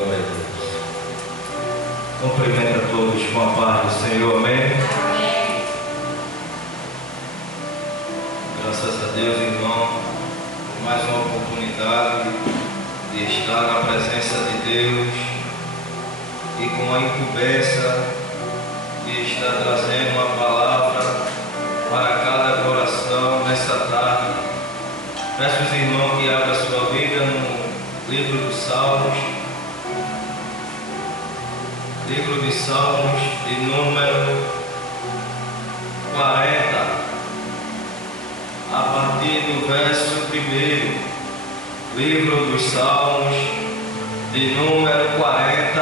Glória a Deus. Cumprimento a todos com a paz do Senhor, amém? Amém. Graças a Deus, irmão, por mais uma oportunidade de estar na presença de Deus e com a incumbência de estar trazendo uma palavra para cada coração nessa tarde. Peço aos irmãos que abram a sua Bíblia no livro dos Salmos, livro de Salmos, de número 40, a partir do verso 1. Livro dos Salmos, de número 40,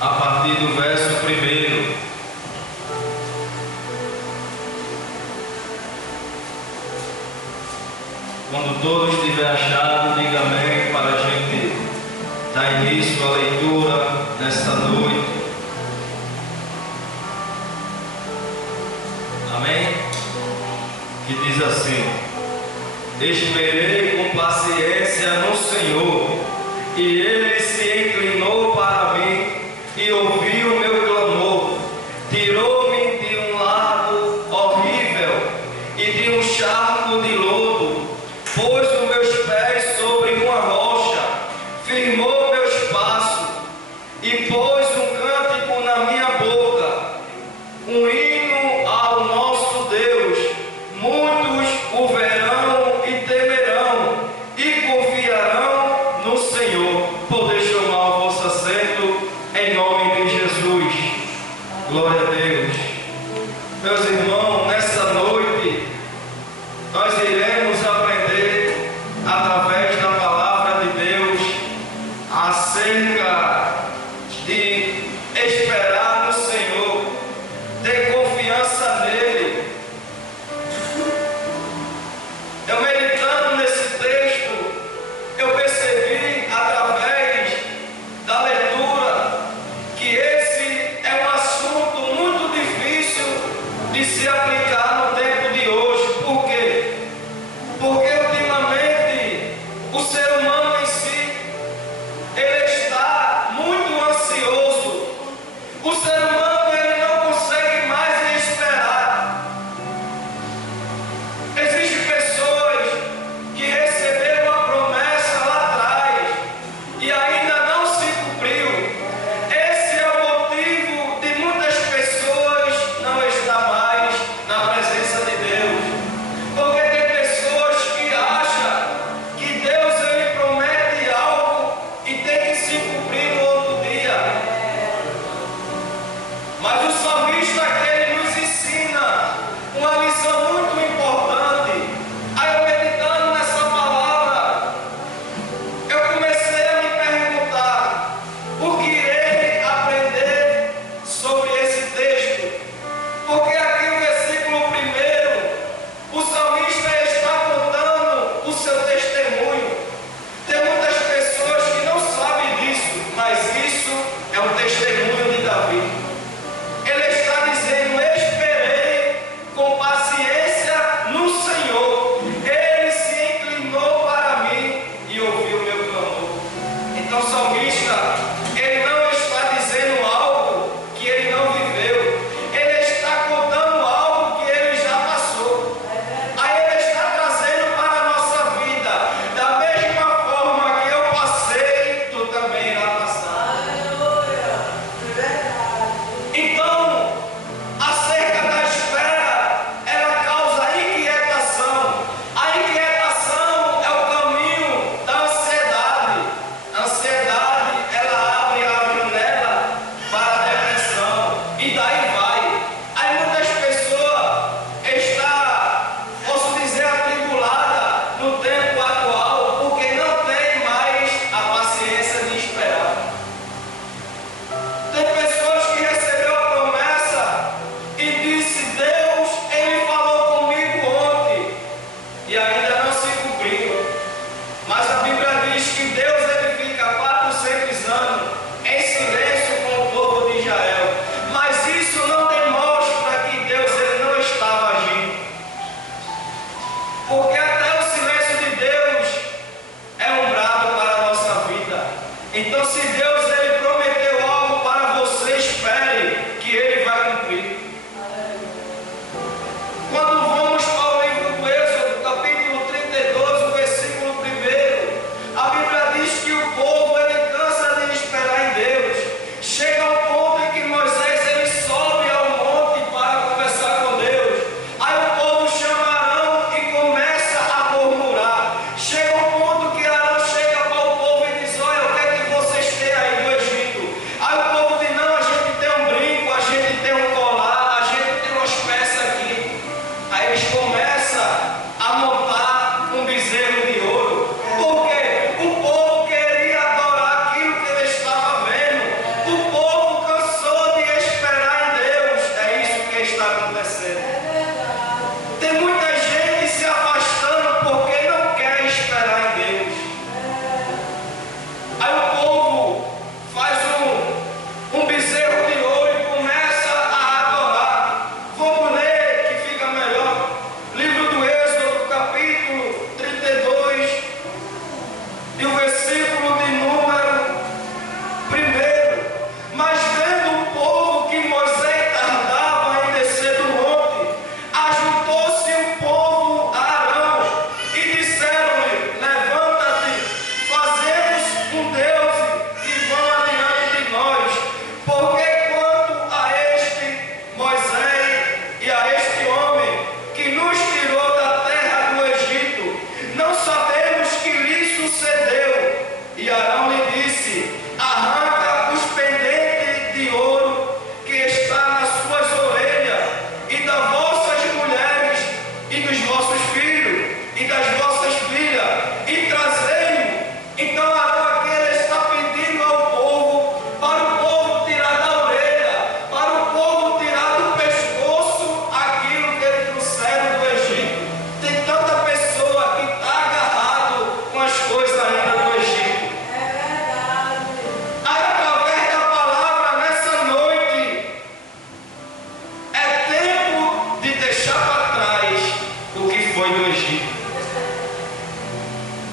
a partir do verso 1. Quando todos tiverem achado, diga amém para a gente dar início à leitura nesta noite. Amém? Que diz assim: esperei com paciência no Senhor, e Ele se inclinou para mim e ouviu o meu clamor. Tirou-me de um lago horrível e de um charco de lodo, pôs os meus pés sobre uma rocha, firmou meus passos e pôs um cântico na minha boca, um hino ao nosso Deus. Muitos o verão e temerão e confiarão no Senhor. Poder chamar o vosso assento em nome de Jesus. Glória a Deus. Meus irmãos, nessa noite nós iremos aprender através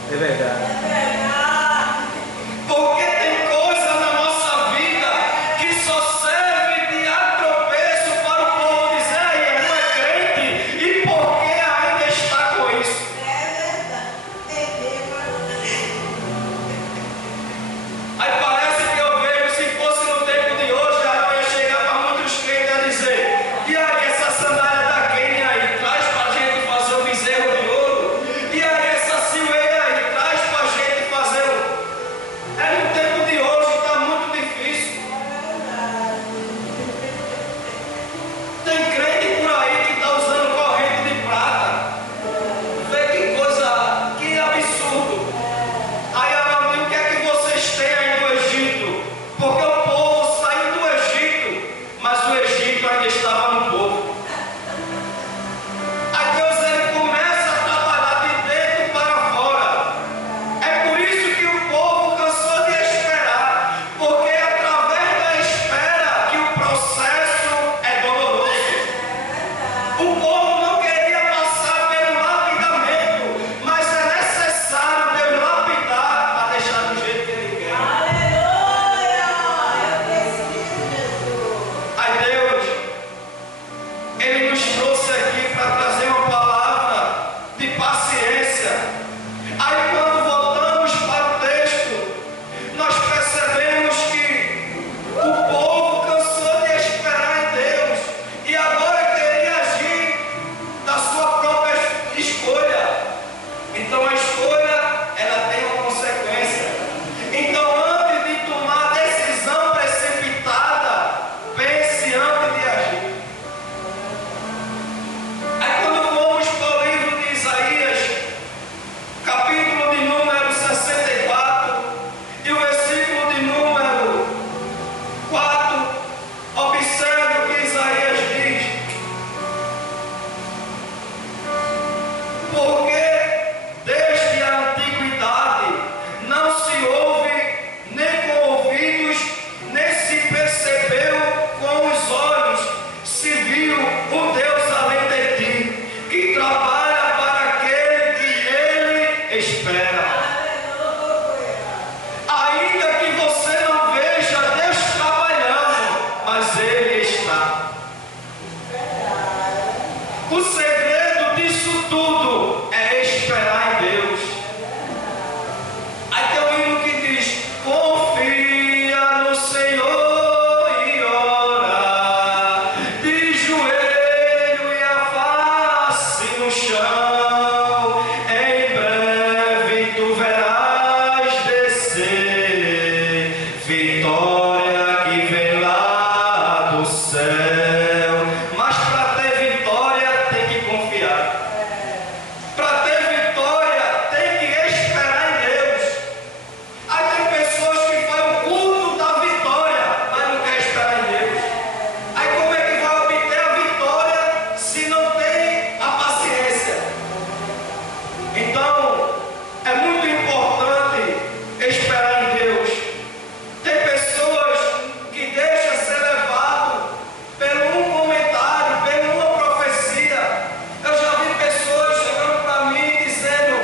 É verdade. Porque tem coisa na nossa vida que só serve de atropeço para o povo dizer: "Ei, não é crente, e por que ainda está com isso?" Aí parece que eu vejo, se fosse no tempo de hoje, aí eu ia chegar para muitos crentes a dizer: "E aí, essa sandália da quem aí? Traz para a gente fazer o bezerro de ouro. E aí, essa silveira aí? Traz para a gente fazer o..." É no tempo de hoje, está muito difícil. Tem crente por aí que está usando corrente de prata. Vê que coisa, que absurdo. Aí Arão diz: "O que é que vocês têm aí no Egito?" Porque o povo saiu do Egito, mas o Egito ainda estava no povo. Aí Deus ele começa a trabalhar de dentro para fora. É por isso que o povo cansou de esperar, porque é através da espera que o processo é doloroso. O povo não queria passar pelo lapidamento, mas é necessário Deus lapidar para deixar do jeito que Ele quer. Aí Deus, Ele nos trouxe aqui para trazer uma palavra de paciência. Aí quando voltamos para o texto, nós percebemos que o povo cansou de esperar em Deus e agora queria agir da sua própria escolha. Então a escolha, ela tem uma consequência. Então antes de tomar decisão precipitada, pense antes de agir. Aí quando fomos para o livro de Isaías, capítulo de número 64 e o versículo de número 4, observe o que Isaías diz: "Porque desde a antiguidade não se ouve nem com ouvidos, nem se percebeu com os olhos, se viu um Deus além de ti, que trabalha para aquele que Ele espera." Ainda que você não veja Deus trabalhando, mas Ele está. O segredo disso tudo é esperar em Deus. Aí tem um hino que diz: "Confia no Senhor e ora, de joelho e a face no chão, em breve tu verás descer vitória que vem lá do céu." Mas para ter vitória tem que confiar. Para ter vitória tem que esperar em Deus. Aí tem pessoas que fazem o culto da vitória, mas não quer esperar em Deus. Aí como é que vai obter a vitória se não tem a paciência? Então é muito importante esperar em Deus. Tem pessoas que deixam ser levado pelo um comentário, pela uma profecia. Eu já vi pessoas chegando para mim dizendo: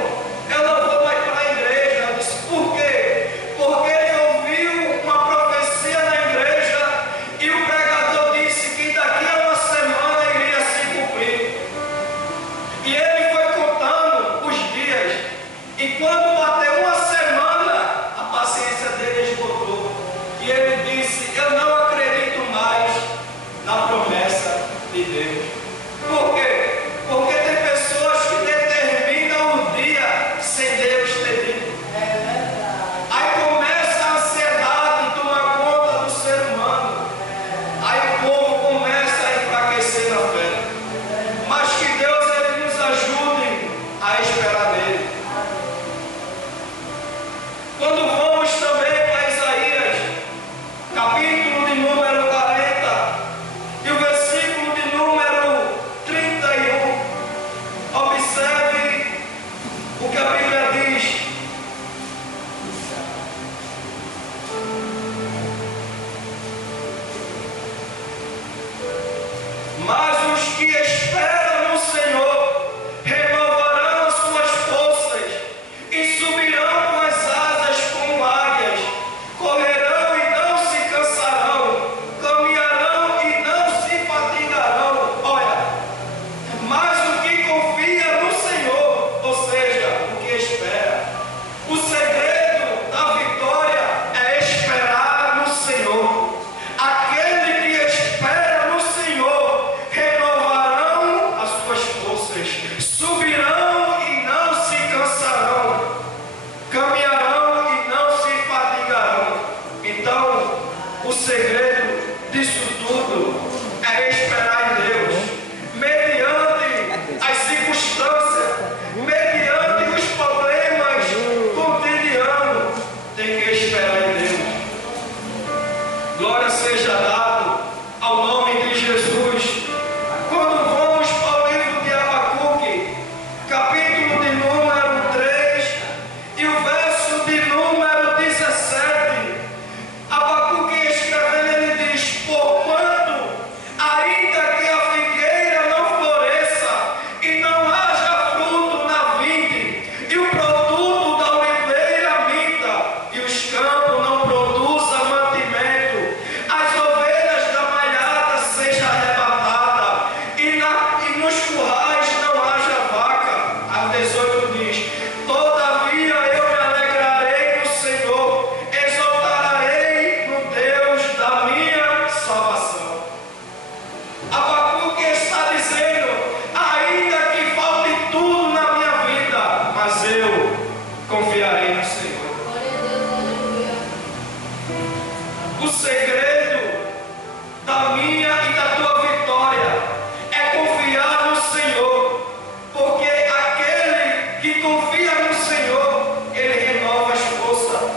"Eu não vou mais para a igreja." Eu disse: "Por quê?" Porque ele ouviu uma profecia na igreja e o pregador disse que daqui a uma semana iria se cumprir. E ele foi contando os dias, e quando bateu uma semana, a paciência dele esgotou. E ele disse: "Eu não acredito mais na promessa de Deus." Por quê? Porque tem pessoas que determinam o dia sem Deus ter dito. Aí começa a ansiedade tomar conta do ser humano. Aí o povo começa a enfraquecer na fé. Mas que Deus ele nos ajude a esperar nele. Confiarei no Senhor. O segredo da minha e da tua vitória é confiar no Senhor, porque aquele que confia no Senhor, ele renova as forças,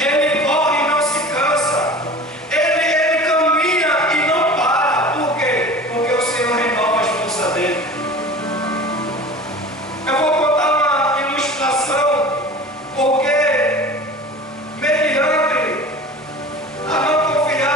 ele corre e não se cansa, ele caminha e não para. Por quê? Porque o Senhor renova as forças dele. Eu vou contar uma ilustração, porque mediante a não confiar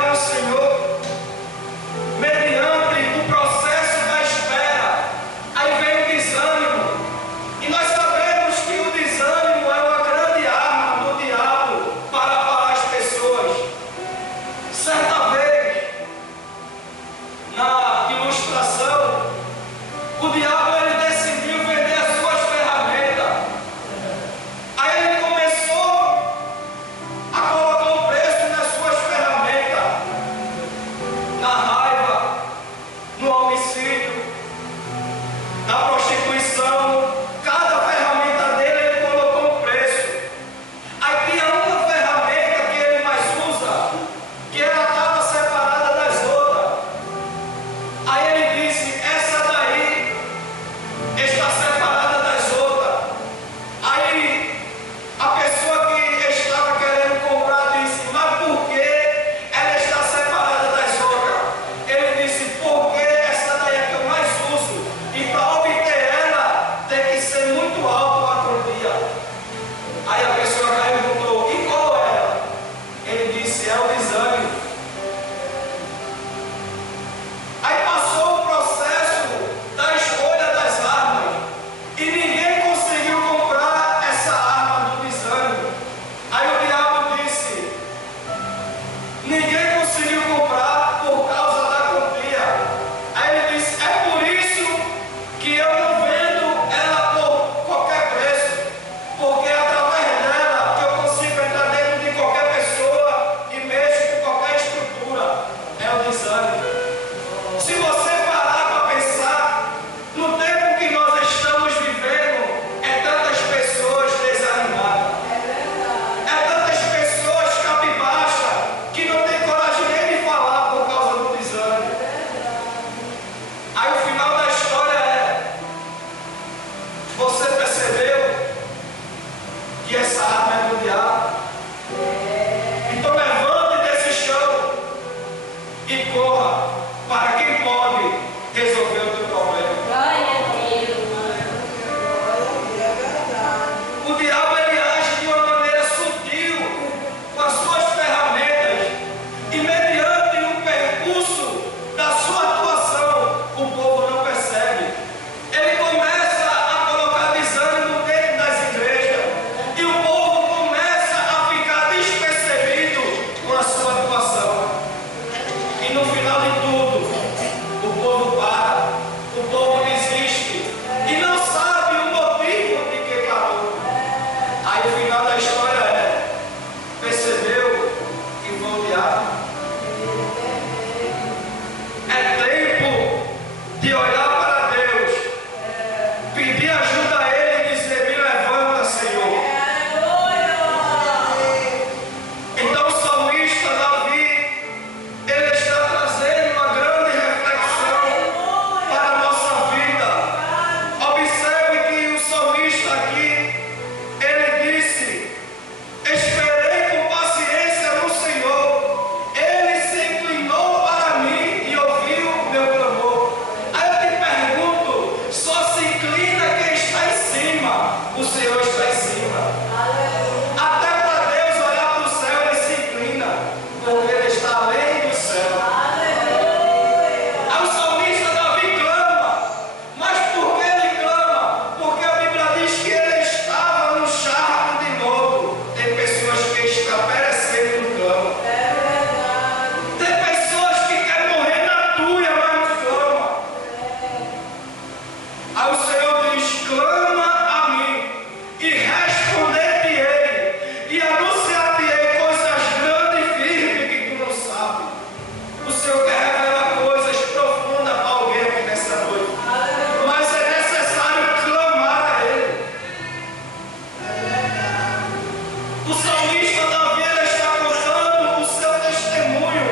O salmista Davi ele está contando o seu testemunho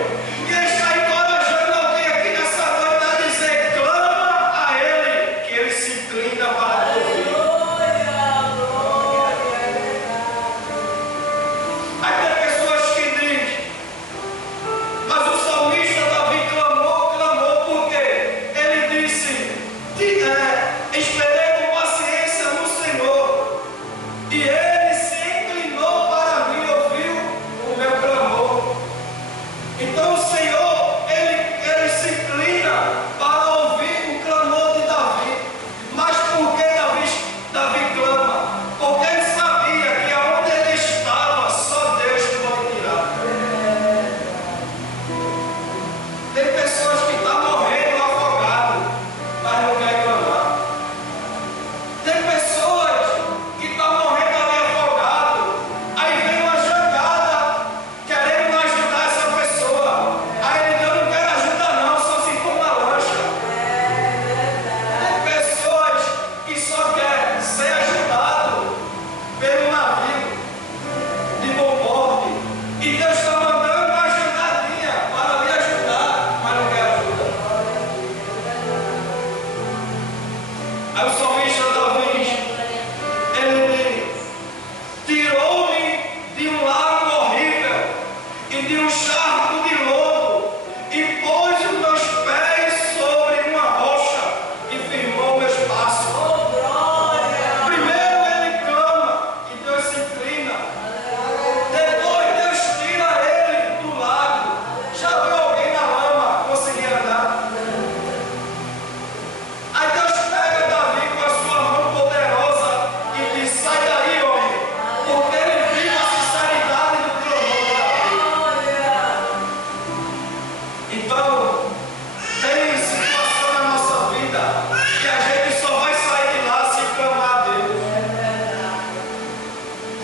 e ele está encorajando alguém aqui nessa noite a dizer: clama a Ele, que Ele se inclina para te ouvir. Aí tem pessoas que dizem: mas o salmista Davi clamou porque ele disse: esperei com paciência no Senhor, e Ele se inclinou para mim e ouviu o meu clamor. Então o Senhor, ele se inclina para ouvir o clamor de Davi. Mas por que Davi clama? Porque ele sabia que aonde ele estava, só Deus pode tirar. Tem pessoas que estão morrendo afogado, mas não querem clamar. Tem pessoas que estão morrendo ali afogado, aí vem uma jangada querendo ajudar essa pessoa. Aí ele diz: eu não quero ajudar não, só se for na lancha. Tem pessoas que só querem ser ajudado pelo navio de bom porte, e Deus está mandando uma ajudadinha para lhe ajudar, mas não quer ajuda. Aí o salmista Davi, ele diz: tirou-me de um lago horrível e de um charco de lodo, e pôs os meus pés sobre uma rocha e firmou meus passos. Primeiro ele clama e Deus se inclina. Depois Deus tira ele do lago. Já viu alguém na lama conseguir andar? Aí Deus pega Davi com a sua mão poderosa e diz: sai daí, homem, porque ele viu a sinceridade do clamor de Davi. Então, tem situação na nossa vida que a gente só vai sair de lá se clamar a Deus.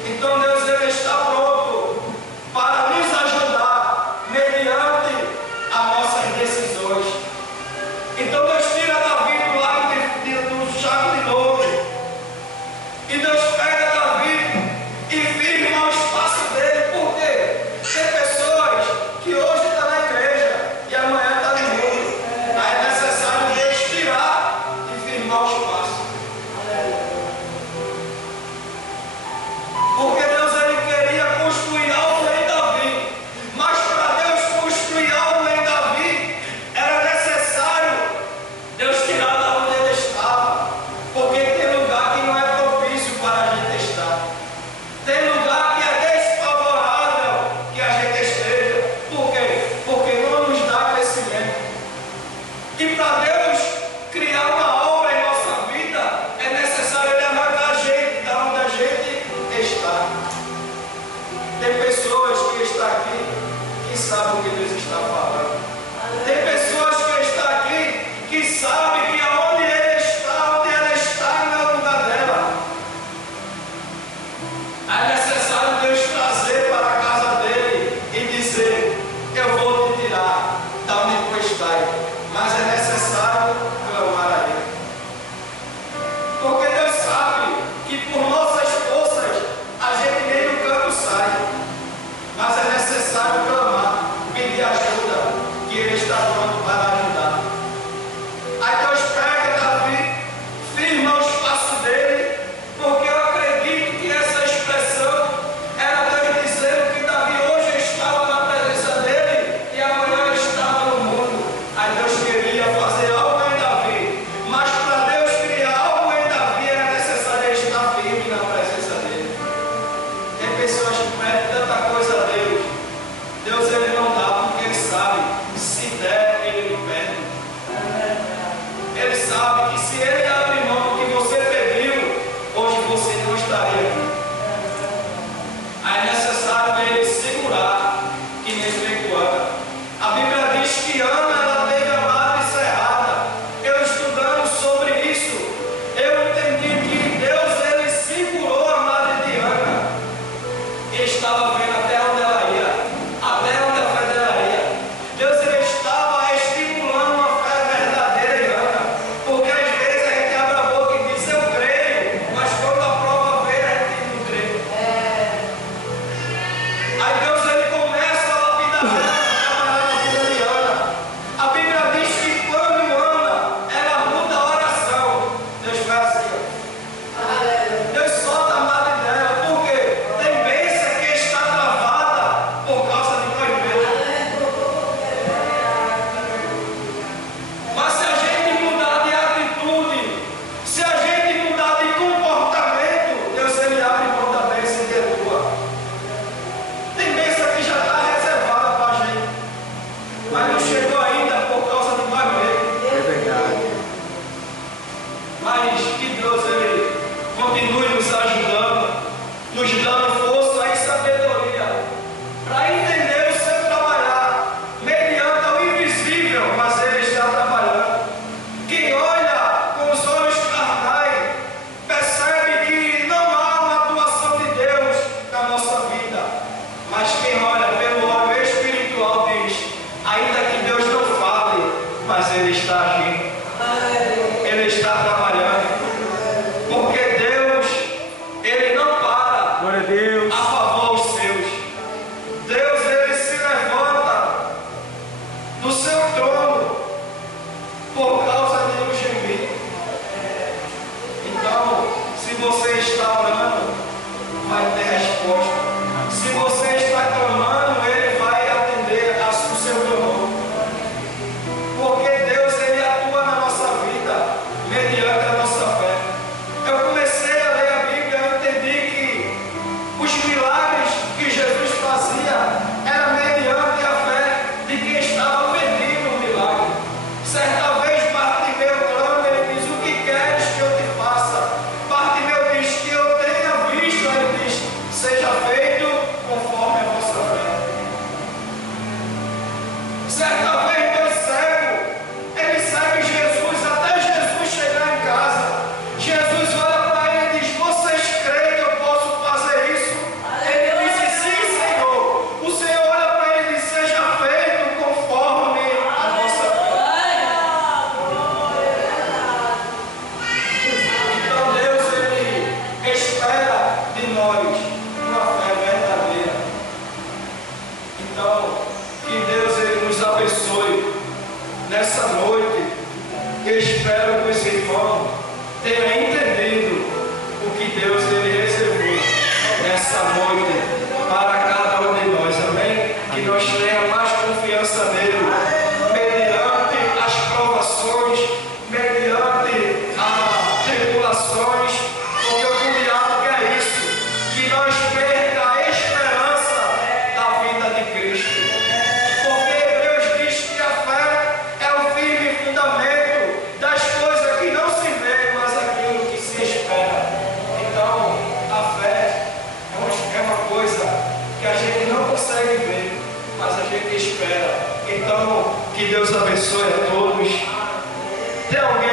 Então Deus ele está pronto para nos ajudar mediante as nossas decisões. Então Deus tira Davi do lago do charco de lodo, e Deus pega Davi e firma o espaço dele. Por quê? Tem pessoas que hoje estão na igreja e amanhã estão no mundo. Aí é necessário Deus tirar e firmar o espaço. Porque Deus ele queria construir algo em Davi, mas para Deus construir algo em Davi era necessário Deus tirar da onde ele estava. Porque tem lugar que não é propício para a gente estar. Tem lugar que é desfavorável que a gente esteja. Por quê? Porque não nos dá crescimento. E para Deus criar uma obra em nossa vida, é necessário Ele arrancar a gente da onde a gente está. Tem pessoas que estão aqui que sabem o que Deus está falando. Tem pessoas que estão aqui que sabem que aonde ele está, onde ela está, não é o lugar dela. É necessário Deus trazer para a casa dele e dizer: eu vou te tirar da onde tu estás. Mas é necessário clamar a Ele. Porque Deus sabe que por nossas forças a gente nem do canto sai. Mas é necessário clamar, pedir ajuda, que Ele está pronto para ajudar. Aí Deus pega Davi, firma o espaço dele, porque eu acredito que essa expressão era Deus dizendo que Davi hoje estava na presença dele e amanhã ele estava no mundo. Aí Deus queria fazer algo em Davi, mas para Deus criar algo em Davi era necessário ele estar firme na presença dele. Tem pessoas que pedem tanta coisa a Deus, Deus ele não dá porque ele sabe, se der ele não pede. Ele sabe que se ele abrir mão do que você pediu, hoje você não estaria aqui. Aí é necessário ele segurar, que nem Joana. A Bíblia diz que Ana ela teve a madre cerrada. Eu estudando sobre isso, eu entendi que Deus ele segurou a madre de Ana e estava vendo até onde ela ia, até onde a fé dela ia. Deus ele estava estimulando uma fé verdadeira em Ana, porque às vezes a gente abre a boca e diz: eu creio, mas quando a prova vem a gente não crê. Então, que Deus abençoe a todos. Tem alguém